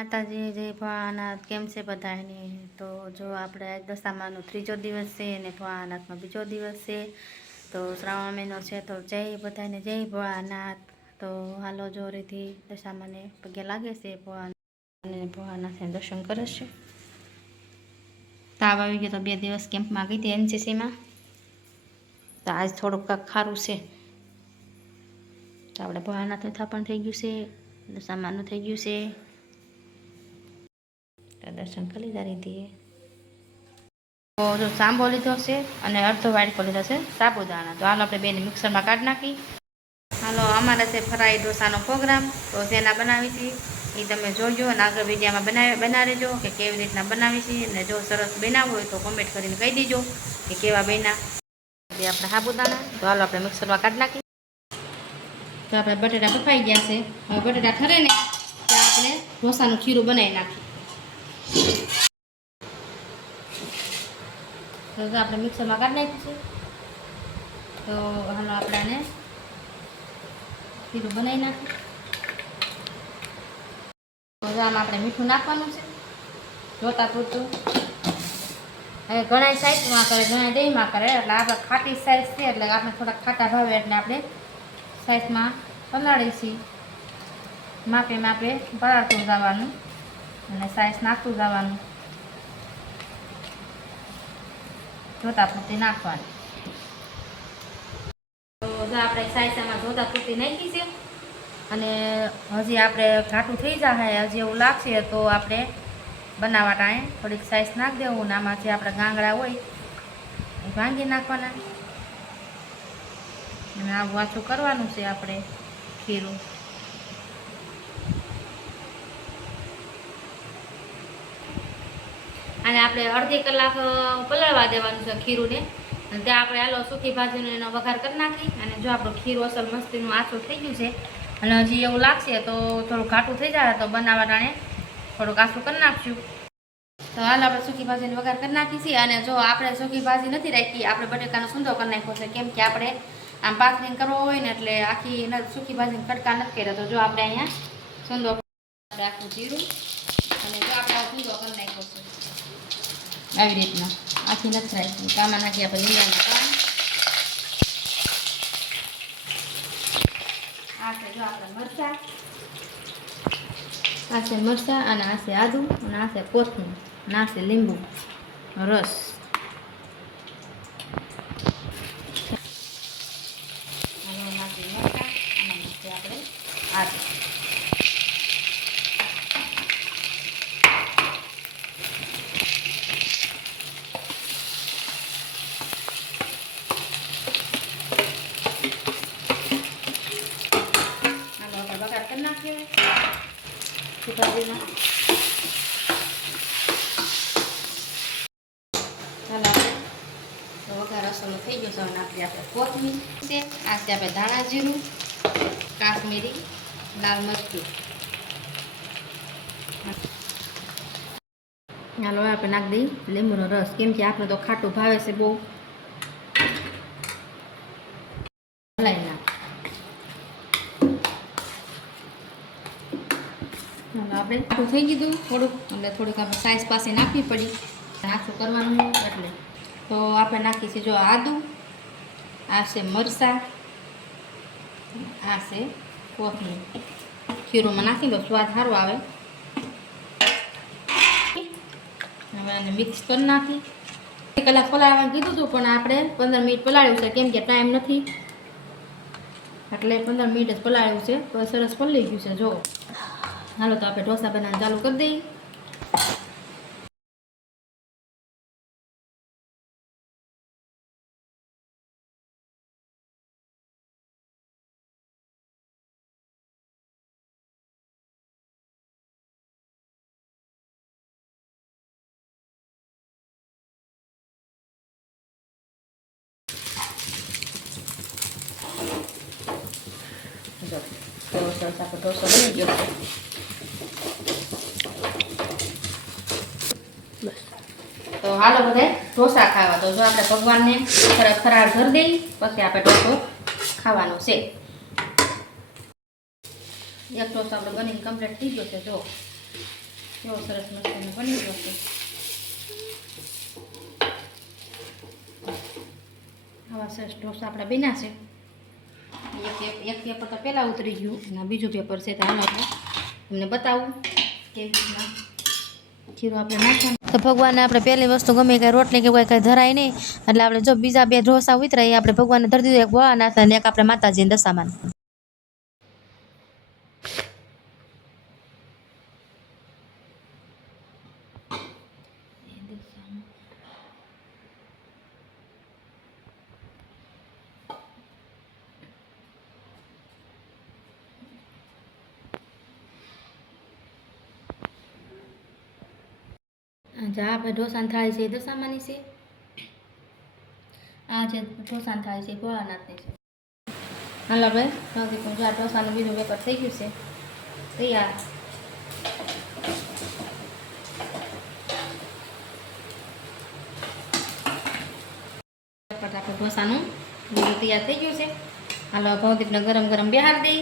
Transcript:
માતાજી જય ભોળાનાથ કેમ છે બધાને તો જો આપણે દશામાનો ત્રીજો દિવસ છે અને ભોળાનાથનો બીજો દિવસ છે, તો શ્રાવણ મહિનો છે, તો જય બધાને જય ભોળાનાથ તો હાલો જોરીથી દશામાને પગે લાગે છે ભોળાનાથ ભોળાનાથને દર્શન કરે છે. તાવ આવી ગયો તો બે દિવસ કેમ્પમાં ગઈ હતી એનસીસીમાં. તો આજ થોડુંક કાંક ખારું છે. તો આપણે ભોળાનાથ થાપણ થઈ ગયું છે, દશામાનું થઈ ગયું છે. તો દર્શન કરી લીધા રીતિએ જો સાંભો લીધો છે અને અડધો વાડકો લીધો છે સાબુદાણા. તો હાલો આપણે બેને મિક્સરમાં કાઢી નાખી. હાલો, અમારે છે ફરાઈ ઢોસાનો પ્રોગ્રામ. તો જેના બનાવી હતી એ તમે જોજો અને આગળ વિડીયામાં બનાવી બનાવી લેજો કે કેવી રીતના બનાવી છે અને જો સરસ બનાવવું હોય તો કોમેન્ટ કરીને કહી દેજો કે કેવા બન્યા. એ આપણે સાબુદાણા. તો હાલો આપણે મિક્સરમાં કાઢી નાખી. તો આપણે બટેટા બફાઈ ગયા છે. હવે બટેટા ઠરે ને ત્યાં આપણે ઢોસાનું ખીરું બનાવી નાખીએ. તો આપણે મિક્સરમાં કાઢી નાખીશું તો હાલો આપણે આને ખીરું બનાવી નાખીએ. તો આમાં આપણે મીઠું નાખવાનું છે. જોતા પૂરતું હવે ઘણા સાઈઝમાં કરે ઘણા દહીંમાં કરે એટલે આપણે ખાટી સાઈઝ છે, એટલે આપણે થોડાક ખાટા ભાવે એટલે આપણે સાઈઝમાં પલાળી છીએ. માપે માપે પલાળતું જવાનું અને સાઈસ નાખતું જવાનું. જોતા પૂરતી નાખવાની. તો આપણે સાઈઝમાં જોતા પૂરતી નાખી છે અને હજી આપણે ઘાટું થઈ જાય હજી એવું લાગશે તો આપણે બનાવવા ટાઈમ થોડીક સાઈઝ નાખી દેવું ને આમાં જે આપણે ગાંગડા હોય એ ભાંગી નાખવાના. અને આવું વાંચું કરવાનું છે આપણે ખીરું. અને આપણે અડધી કલાક પલાળવા દેવાનું છે ખીરુંને. અને ત્યાં આપણે આલો સૂકી ભાજીનો એનો વઘાર કરી નાખી અને જો આપણું ખીરું અસલ મસ્તીનું આછું થઈ ગયું છે. અને હજી એવું લાગશે તો થોડું ઘાટું થઈ જાય તો બનાવવા ટાણે થોડુંક આછું કરી નાખશું. તો હાલ આપણે સૂકી ભાજીનો વઘાર કરી નાખી છીએ અને જો આપણે સૂકી ભાજી નથી રાખી, આપણે બટેકાનો સુંદો કરી નાખ્યો છે. કેમ કે આપણે આમ પાથરીને કરવો હોય ને એટલે આખી સૂકી ભાજીને કટકા નથી કર્યા. તો જો આપણે અહીંયા સુંદો આપણે આખું જીરું અને જો આપણે સુંદો કરી નાખ્યો છે. આવી રીતના. આખી નથી રાખી. કામાં નાખી આપણે લીંડાના પાન. આ છે જો આપણે મરચાં. આ છે મરચાં અને આ છે આદુ અને આ છે અને આ લીંબુ. રસ હવે નાખી મરચાં અને નાખીએ આપણે આદુ હાલો આપણે વઘાર કરી નાખીએ ચાલો આપણે વઘાર અસલો થઈ ગયો છે. અને આપણે આપણે કોથમીર. આપણે ધાણા જીરું, કાશ્મીરી, લાલ હાલો આપણે નાખી દઈએ લીંબુનો રસ. કેમ કે આપણે તો ખાટું ભાવે છે બહુ હલાવી નાખ હવે આપણે આખું થઈ ગયું થોડુંક. એટલે થોડુંક આપણે સાઈઝ પાસે નાખવી પડી. આખું કરવાનું એટલે. તો આપણે નાખીએ છીએ જો આદું, આ છે મરચાં, આ છે કોથમીર. ખીરોમાં નાખી દો, સ્વાદ સારો આવે. હવે આને મિક્સ કરી નાખી. એક કલાક પલાળવાનું કીધું હતું, પણ આપણે પંદર મિનિટ પલાળ્યું છે, કેમ કે ટાઈમ નથી. એટલે પંદર મિનિટ જ પલાળ્યું છે તો સરસ પલળી ગયું છે જો હાલો તો આપણે ઢોસા બનાવવાનું ચાલુ કરી દઈએ. કેવો સરસ આપણો ઢોસો બની ગયો. તો હાલો બધે, ઢોસા ખાવા. તો જો આપણે ભગવાનને ફરાળ ફરાળ ધરી દઈ, પછી આપણે ઢોસો ખાવાનો છે. એક ઢોસો આપણે બનીને કમ્પ્લીટ થઈ ગયો છે, જો. કેવો સરસ મસ્તીનો બની ગયો છે. આવા સરસ ઢોસા આપણા બન્યા છે. એક પે- એક પેપર તો પહેલાં ઉતરી ગયું અને આ બીજું પેપર છે, તો હાલ આપણે તમને બતાવું કેવી રીતના જીરું આપણે નાખવાનું તો ભગવાનને આપણે પહેલી વસ્તુ ગમે કાંઈ રોટલી કે કોઈ કાંઈ ધરાય નહીં. એટલે આપણે જો બીજા બે ઢોસા ઉતરાય આપણે ભગવાનને ધરી દીધું, એક ભોળાનાથ અને એક આપણે માતાજીને દશામાન જા આપણે ઢોસાની થાળી છે એ દશામાની છે? આ જે ઢોસાની થાળી છે ભોળાનાથની છે. હાલો સૌથી પણ જો આ ઢોસાનું બીજું પેપર થઈ ગયું છે, તૈયાર. આપણે ઢોસાનું બીજું તૈયાર થઈ ગયું છે. હાલો, ભવદીપને ગરમ ગરમ બિહાર દઈ.